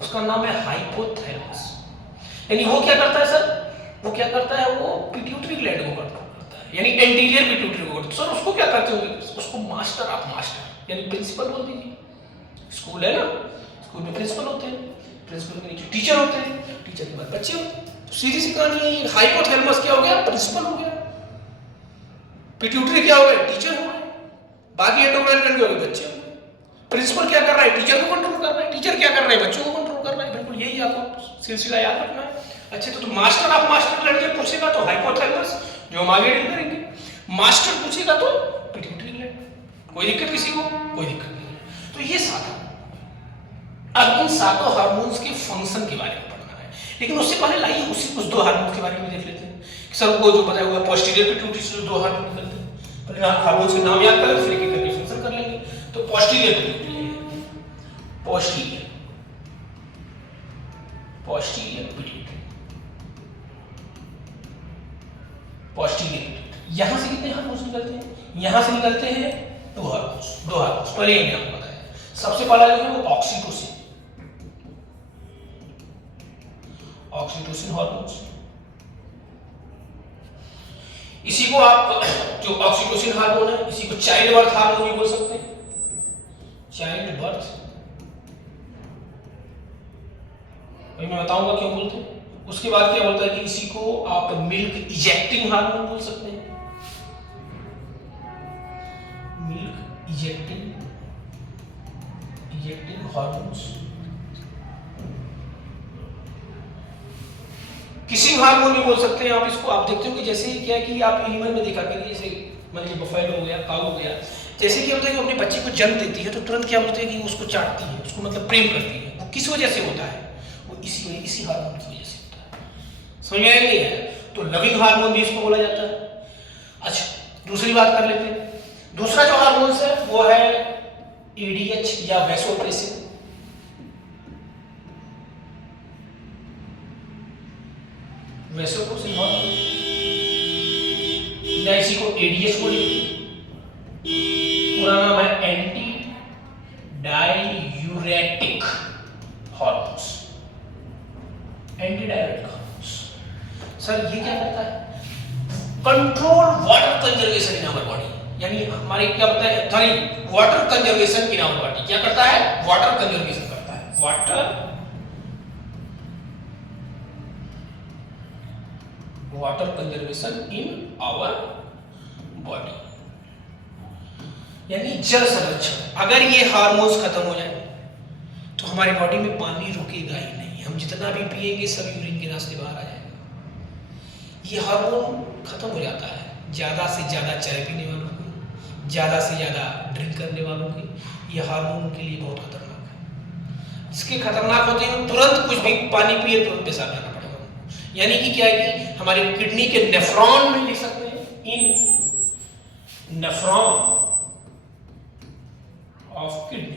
उसका नाम है हाइपोथैलेमस। यानी वो क्या करता है सर, वो क्या करता है, वो पिट्यूटरी ग्लैंड को कंट्रोल करता है, यानी एंटीरियर पिट्यूटरी को। सर उसको क्या करते होंगे, उसको मास्टर ऑफ मास्टर यानी प्रिंसिपल बोल दीजिए। स्कूल है ना, स्कूल में प्रिंसिपल होते हैं, प्रिंसिपल के नीचे टीचर होते हैं, टीचर के बाद बच्चे होते हैं। तो सीधी सी कहानी है, हाइपोथैलेमस क्या हो गया, प्रिंसिपल हो गया, पिट्यूटरी क्या हो गया, टीचर हो गए, बाकी एंडोक्राइन ग्लैंड हो गए, बच्चे हो गए। प्रिंसिपल क्या कर रहा है, टीचर को कंट्रोल कर रहा है, टीचर क्या कर रहा है, बच्चों को कंट्रोल कर रहा है। बिल्कुल यही आपको सिलसिला याद रखना है। अच्छा तो मास्टर ऑफ मास्टर ग्लैंड जब पूछेगा तो हाइपोथैलेमस, जो हम आगे डील करेंगे। मास्टर पूछेगा तो पिट्यूटरी ग्लैंड। कोई दिक्कत किसी को, कोई दिक्कत नहीं। तो ये सात, अब इन सातों हार्मोन्स के फंक्शन के बारे में पढ़ना है, लेकिन उससे पहले लाइए उस दो हार्मोन के बारे में देख लेते हैं। सर को जो बताया हुआ पोस्टीरियर पिट्यूटरी से दो हार्मोन निकलते हैं, पहले हार्मोन्स के नाम याद करें, फिर एक एक करके फंक्शन कर लेंगे। तो posterior pituitary, posterior pituitary, posterior pituitary, यहां से कितने हार्मोन्स निकलते हैं, यहां से निकलते हैं दो हार्मोन्स। पहले ये आपको बताया, सबसे पहला जो है वो ऑक्सीटोसिन, ऑक्सीटोसिन हार्मोन्स। इसी को आप जो ऑक्सीटोसिन हार्मोन है, इसी को चाइल्ड बर्थ हार्मोन भी बोल सकते हैं, चाइल्ड बर्थ। अभी मैं बताऊंगा क्यों बोलते हैं। उसके बाद क्या बोलता है कि इसी को आप मिल्क इजेक्टिंग हार्मोन बोल सकते हैं, milk ejecting hormones. Kissing hormone भी बोल सकते हैं आप इसको। आप देखते हो कि जैसे क्या है कि आप एनिमल में देखा करिए, जैसे मान लीजिए बफेलो हो गया, काऊ हो गया, जैसे क्या होता है कि अपने बच्चे को जन्म देती है तो तुरंत क्या होता है कि उसको चाटती है, उसको मतलब प्रेम करती है। वो किस वजह से होता है, वो इसी हार्मोन की वजह से होता है। समझ में नहीं है, तो लविंग हार्मोन भी इसको बोला जाता है। अच्छा दूसरी बात कर लेते हैं। दूसरा जो हार्मोन है वो है एडीएच या वैसोप्रेसिन। वैसोप्रेसिन हार्मोन या इसी को एडीएच बोलिए, पूरा नाम है anti diuretic hormones, anti diuretic hormones. Sir ये क्या करता है, control water conservation in our body, यानी हमारे क्या होता है, sorry water conservation in our body. क्या करता है, वाटर कंजर्वेशन करता है, water water conservation in our body, यानी जल संरक्षण। अगर ये हार्मोन्स खत्म हो जाए तो हमारी बॉडी में पानी रुकेगा ही नहीं, हम जितना भी पिएंगे सब यूरिन के रास्ते बाहर आ जाएगा। ये हार्मोन खत्म हो जाता है ज़्यादा से ज़्यादा चाय पीने वालों को, ज़्यादा से ज़्यादा ड्रिंक करने वालों की। ये हार्मोन उनके लिए बहुत खतरनाक है। इसके खतरनाक होते हैं तुरंत कुछ भी पानी पिए तुरंत पेशाब जाना पड़ेगा। यानी कि क्या है कि हमारी किडनी के नेफ्रॉन में लिख सकते हैं, इन नेफ्रॉन ऑफ किडनी,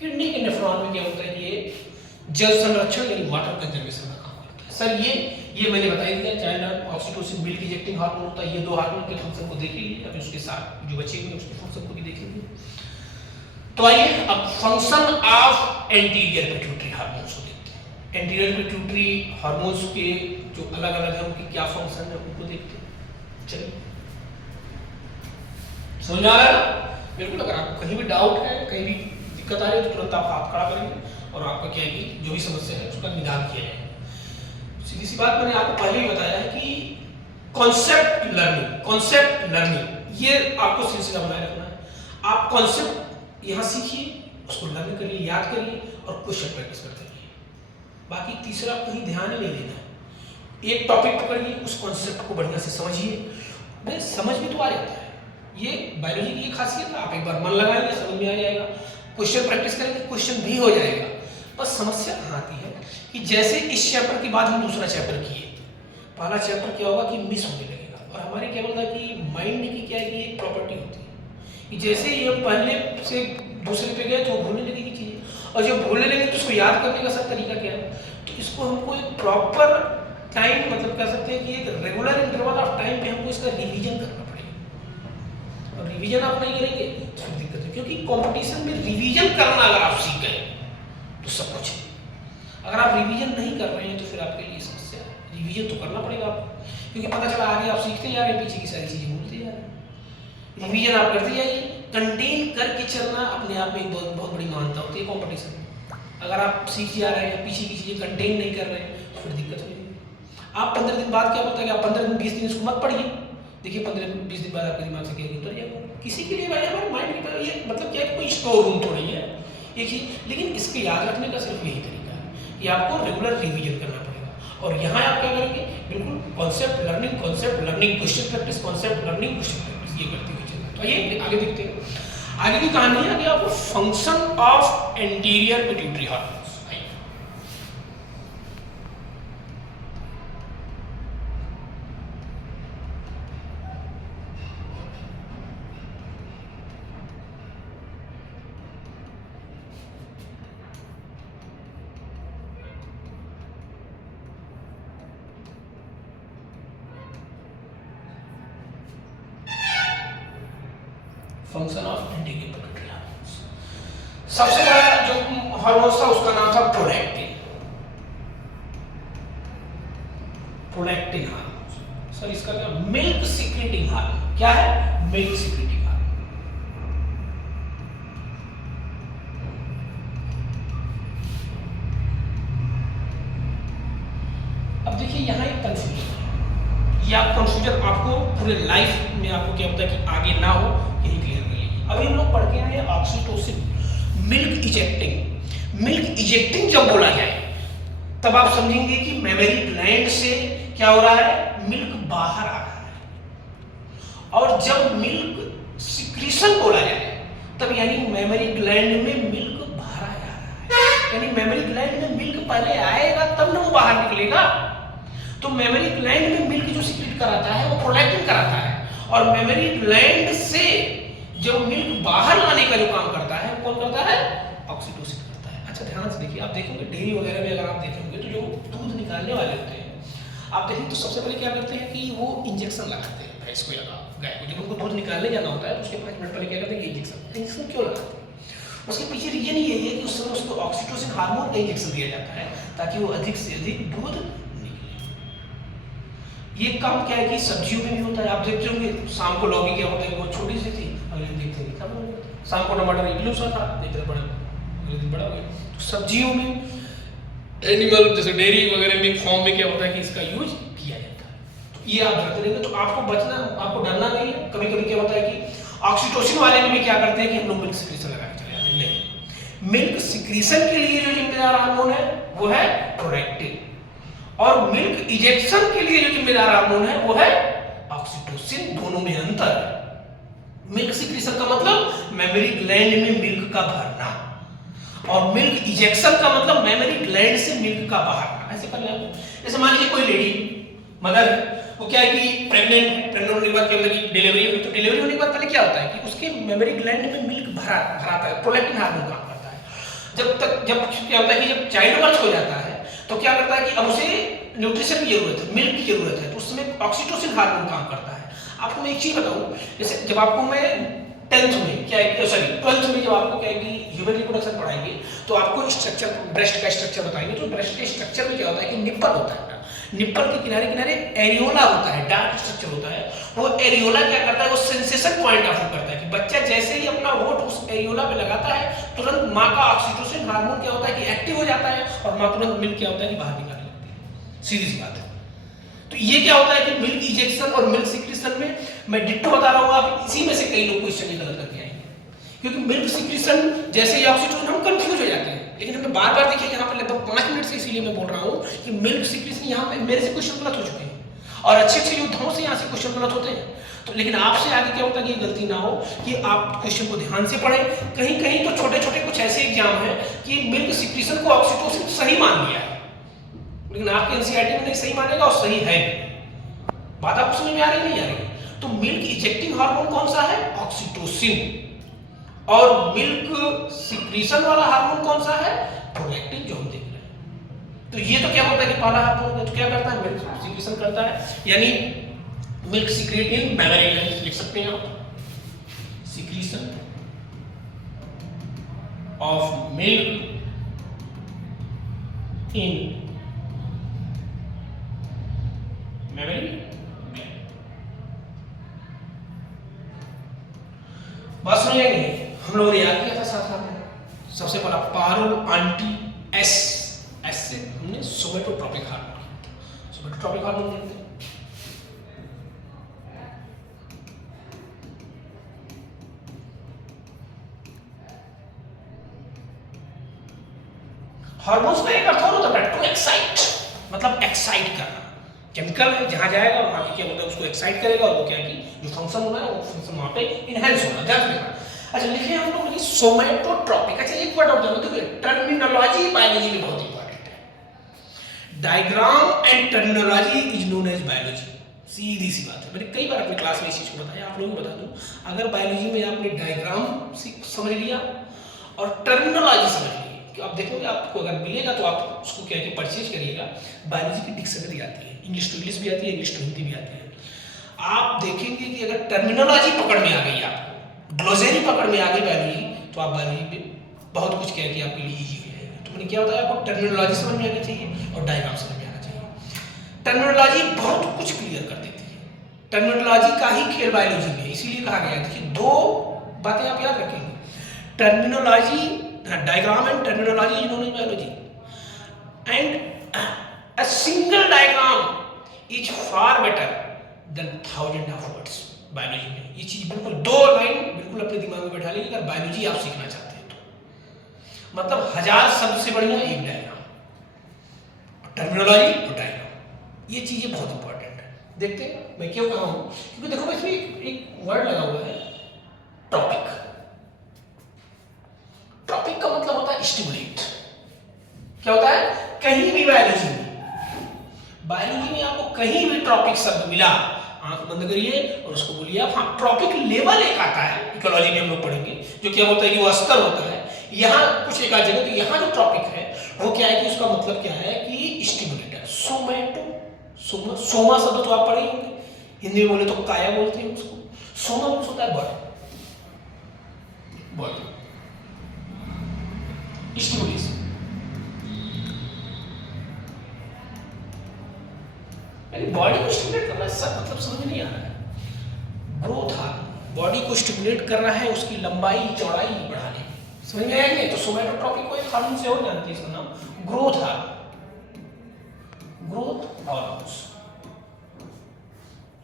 किडनी के नेफ्रॉन में क्या होता है, ये जल संरक्षण यानी वाटर कंजर्वेशन का काम करता है। सर ये मैंने बता दिया, child oxytocin milk injecting hormone होता है। ये दो हार्मोन के फंक्शन को देख लीजिए, अभी उसके साथ जो बचे हुए उसके फंक्शन को भी देखेंगे। तो आइए अब function of anterior pituitary hormones को देखते हैं। एंटीरियर पिट्यूटरी हार्मोन्स के जो अलग अलग है उनकी क्या फंक्शन है उनको देखते हैं। चलिए समझ आ रहा है बिल्कुल। अगर आपको कहीं भी डाउट है, कहीं भी दिक्कत आ रही है तो तुरंत आप हाथ खड़ा करेंगे और आपका क्या है कि जो भी समस्या है उसका निदान किया जाएगा। सीधी सी बात मैंने आपको पहले ही बताया है कि कॉन्सेप्ट लर्निंग ये आपको सिलसिला बनाए रखना है। आप कॉन्सेप्ट यहाँ सीखिए, उसको लर्न करिए, याद करिए और क्वेश्चन प्रैक्टिस करते रहिए। बाकी तीसरा कहीं ध्यान ही नहीं देना। एक टॉपिक पकड़िए, उस कॉन्सेप्ट को बढ़िया से समझिए। समझ में तो आ जाता है, ये बायोलॉजी की खासियत है। आप एक बार मन लगाएंगे समझ में आ जाएगा, क्वेश्चन प्रैक्टिस करेंगे क्वेश्चन भी हो जाएगा। बस समस्या कहाँ आती है कि जैसे इस चैप्टर के बाद हम दूसरा चैप्टर किए, पहला चैप्टर क्या होगा कि मिस होने लगेगा। और हमारे क्या बोलता है कि माइंड की क्या है कि एक प्रॉपर्टी होती है कि जैसे ही हम पहले से दूसरे पे गए तो भूलने लगेगी चीज़ें, और जब भूलने लगे तो उसको याद करने का सब तरीका क्या है। तो इसको हमको एक प्रॉपर टाइम मतलब कह सकते हैं कि एक रेगुलर इंटरवल ऑफ टाइम पे हमको इसका रिविजन करना पड़ेगा। और रिविजन आप नहीं करेंगे तो फिर दिक्कत है, क्योंकि कंपटीशन में रिविजन करना अगर आप सीख गए तो सब कुछ है। अगर आप रिवीजन नहीं कर रहे हैं तो फिर आपके लिए समस्या है। रिवीजन तो करना पड़ेगा आपको, क्योंकि पता चला आगे आप सीखते जा रहे हैं, पीछे की सारी चीज़ें भूलते जा रहे हैं। रिवीजन आप करते जाइए, कंटेन करके चलना अपने आप में एक बहुत बड़ी मान्यता होती है कंपटीशन में। अगर आप सीख जा रहे हैं, पीछे की चीज़ें कंटेन नहीं कर रहे हैं तो फिर दिक्कत हो जाएगी। आप 15 दिन बाद क्या होता है कि आप 15 दिन 20 दिन इसको मत पढ़िए, देखिए 15-20 दिन बाद आपके दिमाग से क्या उतर जाएगा। किसी के लिए भाई हमारे माइंड के ये मतलब क्या है, कोई स्टोर रूम थोड़ी है ये चीज़। लेकिन इसके याद रखने का सिर्फ यही तरीका है कि आपको रेगुलर रिवीजन करना पड़ेगा। और यहाँ आप क्या करेंगे, बिल्कुल concept learning, question practice, question practice, ये करते हुए चलना। तो ये आगे देखते हैं, आगे की कहानी है। आगे आपको function of anterior pituitary hormones. Function of anterior pituitary hormones. सबसे बड़ा जो हार्मोन था उसका नाम था प्रोलैक्टिन। प्रोलैक्टिन हार्मोन, सर इसका क्या, मिल्क सीक्रेटिंग हार्मोन। क्या है, मिल्क सीक्रेटिंग हार्मोन। अब देखिए यहाँ एक कंफ्यूजन है, ये आप कंफ्यूजन आपको पूरे लाइफ में आपको क्या होता है कि आगे ना हो, यही क्लियर कर लीजिए। अभी हम लोग पढ़ के आए हैं oxytocin, milk ejecting. Milk ejecting जब बोला जाए तब आप समझेंगे कि मेमरी ग्लैंड से क्या हो रहा है, मिल्क बाहर आ रहा है। और जब मिल्क सिक्रीशन बोला जाए तब यानी मेमरी ग्लैंड में मिल्क भरा जा रहा है। यानी मेमरी ग्लैंड में मिल्क पहले आएगा तब ना वो बाहर निकलेगा। तो मेमरी ग्लैंड में मिल्क जो सीक्रेट कराता है वो प्रोलैक्टिन कराता है, और मेमरी ग्लैंड से जब मिल्क बाहर लाने का जो काम करता है कौन करता है, ऑक्सीटोसिन करता है। अच्छा ध्यान से देखिए, आप देखेंगे डेयरी वगैरह में अगर आप देखेंगे तो जो दूध निकालने वाले होते हैं आप देखेंगे तो सबसे पहले क्या करते हैं कि वो इंजेक्शन लगाते हैं भैंस को या गाय को। जब उनको दूध निकालने जाना होता है तो उसके 5 मिनट पहले क्या करते हैं, इंजेक्शन क्यों लगाते हैं। उसके पीछे रीजन ये है कि उस समय उसको ऑक्सीटोसिन हार्मोन का इंजेक्शन दिया जाता है ताकि वो अधिक से अधिक दूध निकले। ये काम क्या है कि सब्जियों में भी होता है। आप देखते होंगे शाम को लौकी क्या होता है कि वो छोटी सी थी, अगले दिन देखते हैं कम हो गई। शाम को टमाटर इडली सा था, देखते बड़ा, अगले दिन बड़ा हो गया। तो सब्जियों में एनिमल जैसे डेयरी वगैरह में फॉर्म में क्या होता है कि इसका यूज किया जाता है। तो ये आप जानते रहेंगे, तो आपको बचना, आपको डरना नहीं है। कभी कभी क्या होता है कि ऑक्सीटोसिन वाले में भी क्या करते हैं कि हम लोग मिल्क सिक्रीशन लगा के चले जाते हैं। नहीं, मिल्क सिक्रीशन के लिए जो जिम्मेदार हार्मोन है वो है प्रोलैक्टिन, और मिल्क इजेक्शन के लिए जो जिम्मेदार हार्मोन है वो है ऑक्सीटोसिन। दोनों में अंतर है। मिल्क सिक्रीशन का मतलब मेमोरी ग्लैंड में मिल्क का भरना, और मिल्क इजेक्शन का मतलब मेमोरी ग्लैंड से मिल्क का बाहर। ऐसे कर लें, जैसे मान लीजिए कोई लेडी मदर वो क्या है कि प्रेग्नेंट है, प्रेग्नेंट होने के बाद क्या होता है कि डिलीवरी हुई, तो डिलीवरी होने के बाद पहले क्या होता है कि उसके मेमोरी ग्लैंड में मिल्क भराता है, प्रोलैक्टिन हार्मोन काम करता है। जब क्या होता है कि जब चाइल्ड बर्थ हो जाता है तो क्या करता है कि अब उसे न्यूट्रिशन की जरूरत है, मिल्क की जरूरत है, तो उस समय ऑक्सीटोसिन हार्मोन काम करता है। आपको मैं एक चीज बताऊं, जैसे जब आपको मैं 10th में क्या है, सॉरी 12th में जब आपको क्या है कि ह्यूमन रिप्रोडक्शन पढ़ाएंगे तो आपको स्ट्रक्चर, ब्रेस्ट का स्ट्रक्चर बताएंगे। तो ब्रेस्ट के स्ट्रक्चर में क्या होता है कि निप्पल होता है, निप्पल के किनारे किनारे एरियोला होता है, डार्क स्ट्रक्चर होता है। वो एरियोला क्या करता है, वो सेंसेशन पॉइंट ऑफ करता है कि बच्चा जैसे ही अपना होठ उस एरियोला पे लगाता है तुरंत माँ का ऑक्सीटोसिन हार्मोन क्या होता है कि एक्टिव हो जाता है, और माँ तुरंत मिल्क क्या होता है कि बाहर निकालने लगती है। सीधी सी बात है। तो ये क्या होता है कि मिल्क इजेक्शन और मिल्क सिक्रीशन में मैं डिट्टो बता रहा हूँ, आप इसी में से कई लोग क्वेश्चन गलत करके आएंगे, क्योंकि मिल्क सिक्रीशन जैसे ही ऑक्सीटोसिन हम कंफ्यूज हो जाते हैं। लेकिन हमें बार बार देखिए यहाँ पर लगभग 5 मिनट से, इसीलिए मैं बोल रहा हूँ कि मिल्क सिक्रीशन यहाँ पे मेरे से क्वेश्चन गलत हो चुके हैं और अच्छे अच्छे योद्धाओं से यहाँ से क्वेश्चन गलत होते हैं। तो लेकिन आपसे आगे क्या होता है कि ये गलती ना हो कि आप क्वेश्चन को ध्यान से पढ़ें। कहीं कहीं तो छोटे छोटे कुछ ऐसे एग्जाम हैं कि मिल्क सिक्रीशन को ऑक्सीटोसिन सही मान लिया है, लेकिन आपके एनसीईआरटी में नहीं सही मानेगा और सही है। बात आपको समझ में आ रही नहीं आ रही? तो मिल्क इजेक्टिंग हार्मोन कौन सा है? ऑक्सीटोसिन। और मिल्क सिक्रीशन वाला हार्मोन कौन सा है? प्रोलैक्टिन, जो हम देख रहे हैं। तो ये तो क्या होता है कि पहला हार्मोन तो क्या करता है? मिल्क सिक्रीशन करता है, यानी milk secret in memory gland, लिख सकते हैं आप, secretion of milk in memory gland. बात समझेंगे? हम लोगों ने याद किया था साथ में, सबसे पहला पारो आंटी एस से हमने सोमेटोट्रोपिक हार्मोन, सोमेटोट्रोपिक हार्मोन देखते हैं। हार्मोन्स का एक अर्थ और होता है टू एक्साइट, मतलब एक्साइट करना। केमिकल है, जहां जाएगा वहां की क्या होता है उसको एक्साइट करेगा, और वो क्या है कि जो फंक्शन होना है वो फंक्शन वहां पे इनहेंस होना, ध्यान रखना। अच्छा लिखे हम लोग लिखे सोमेटोट्रोपिक। अच्छा एक वर्ड और जानो, देखो टर्मिनोलॉजी बायोलॉजी में बहुत इंपॉर्टेंट है। Diagram and terminology is known as biology. सीधी सी बात है, मैंने कई बार अपनी क्लास में इस चीज को बताया, आप लोगों को बता दूं। अगर बायोलॉजी में आपने डायग्राम समझ लिया और टर्मिनोलॉजी समझ ली, कि आप देखोगे आपको अगर मिलेगा तो आप उसको क्या है कि परचेज करिएगा। बायोलॉजी की डिक्शनरी आती है, इंग्लिश टू इंग्लिश भी आती है, इंग्लिश टू हिंदी भी आती है। आप देखेंगे कि अगर टर्मिनोलॉजी पकड़ में आ गई, आपको ग्लोसरी पकड़ में आ गई बायोलॉजी, तो आप बायोलॉजी में बहुत कुछ क्या है कि आपके लिए इजी हो जाएगा। तो मैंने क्या बताया आपको, टर्मिनोलॉजी समझ में आनी चाहिए और डायग्राम समझ में आना चाहिए। टर्मिनोलॉजी बहुत कुछ क्लियर कर देती है, टर्मिनोलॉजी का ही खेल बायोलॉजी में, इसीलिए कहा गया है। देखिए दो बातें आप याद रखेंगे, terminology, diagram and terminology is known as biology, and a single diagram is far better than 1000 of words. Biology में ये चीज बिल्कुल, दो लाइन बिल्कुल अपने दिमाग में बैठा लीजिए, अगर बायोलॉजी आप सीखना चाहते हैं तो। मतलब 1000 शब्द से बढ़िया एक डायग्राम, टर्मिनोलॉजी और डायग्राम, ये चीजें बहुत इंपॉर्टेंट है। देखते हैं मैं क्यों कहा हूं, क्योंकि देखो इसमें एक वर्ड लगा हुआ है टॉपिक। टॉपिक का मतलब होता है स्टिमुलेट। क्या होता है? कहीं भी बायोलॉजी में आपको कहीं भी टॉपिक शब्द मिला, आंख बंद करिए और उसको बोलिए आप। हाँ, ट्रॉपिक लेवल एक आता है, इकोलॉजी में हम लोग पढ़ेंगे, जो क्या होता है कि वो स्तर होता है। यहाँ कुछ एक जगह, तो यहाँ जो टॉपिक है वो क्या है कि उसका मतलब क्या है कि स्टिमुलेटर। सोमेटो, सोमा शब्द तो आप पढ़े होंगे, हिंदी में बोले तो काया बोलते हैं उसको। सोमा होता है बॉडी, स्टिमुलेशन, बॉडी को स्टिमुलेट करना सब मतलब समझ नहीं आ रहा है। ग्रोथ हार्मोन बॉडी को स्टिमुलेट कर रहा है, उसकी लंबाई चौड़ाई बढ़ाने, समझ में आएंगे? तो सोमेटोट्रोपिक को एक हार्मोन से और जानते हैं, इसका नाम growth hormone. Growth hormones,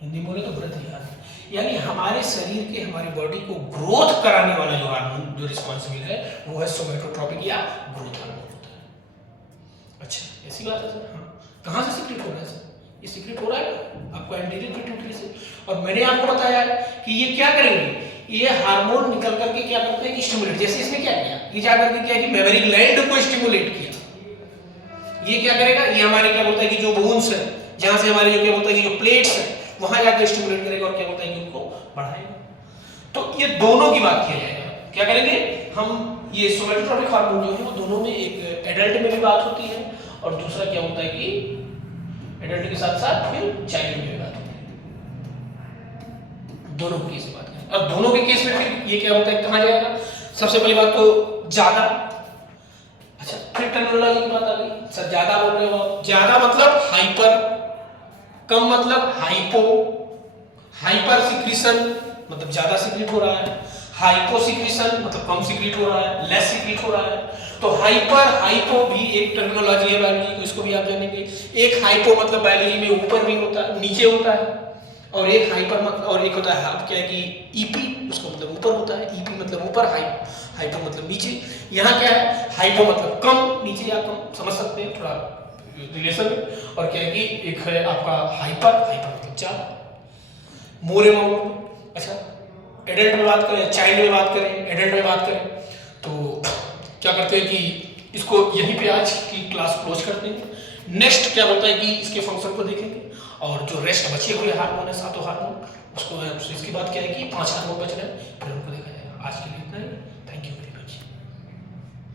Hindi बोले तो वृद्धि हार्मोन। यानी हमारे शरीर के, हमारी बॉडी को ग्रोथ कराने वाला जो हार्मोन जो रिस्पॉन्सिबल है वो है सोमेटोट्रोपिक या ग्रोथ हार्मोन होता है। अच्छा, ऐसी बात है सर। हाँ, कहाँ से सीक्रेट हो रहा है सर? ये सीक्रेट हो रहा है ना आपको एंटीरियर पिट्यूटरी से। और मैंने आपको बताया है कि ये क्या करेंगे, ये हार्मोन निकल करके क्या करते हैं कि स्टिमुलेट, जैसे इसने क्या किया, ये जा करके क्या कि मेमोरी ग्लैंड को स्टिमुलेट किया। ये क्या करेगा, ये हमारे क्या बोलता है कि जो बोन्स है, जहां से हमारे जो क्या बोलता है कि जो प्लेट्स है, वहां जाकर स्टिमुलेट करेगा और क्या बोलता है कि उनको बढ़ाएगा। तो ये दोनों की बात किया जाएगा। क्या करेंगे हम, ये सोमेटोट्रोपिक हार्मोन जो है वो दोनों में, एक एडल्ट में भी बात होती है और दूसरा क्या होता है कि एडल्ट के साथ साथ फिर चाइल्ड में भी बात होती है। दोनों के केस में बात करें। अब दोनों के केस में फिर ये क्या होता है, कहां जाएगा? सबसे पहली बात तो ज्यादा। अच्छा, फिर टर्मिनोलॉजी की बात आ गई सर। ज्यादा बोल रहे हो आप, ज्यादा मतलब हाइपर, कम मतलब हाइपो। हाइपर सिक्रीशन मतलब ज्यादा सिक्रीट हो रहा है, हाइपो सिक्रीशन मतलब कम सिक्रीट हो रहा है, लेस सिक्रीट हो रहा है। तो हाइपर हाइपो भी एक टर्मिनोलॉजी है बायोलॉजी, इसको भी आप जानेंगे। एक हाइपो मतलब बायोलॉजी में ऊपर भी होता है, नीचे होता है, और एक हाइपर मतलब, और एक होता है क्या है कि ईपी, उसका मतलब ऊपर होता है, ईपी मतलब ऊपर, हाइपो मतलब नीचे। यहाँ क्या है, हाइपो मतलब कम, नीचे या कम, समझ सकते हैं थोड़ा रिलेशन में। और क्या है कि एक है आपका हाइपर, हाइपर मतलब ज्यादा, मोर अमाउंट। अच्छा, एडल्ट में बात करें, चाइल्ड में बात करें, एडल्ट में बात करें, तो क्या करते हैं कि इसको यहीं पे आज की क्लास क्लोज करते हैं। नेक्स्ट क्या होता है कि इसके फंक्शन को देखेंगे, और जो रेस्ट बचे हुए हार्मोन है, 7 हार्मोन, उसको इसकी बात क्या है कि 5 हार्मोन बच रहे हैं, फिर उनको देखा जाएगा। आज के लिए इतना ही।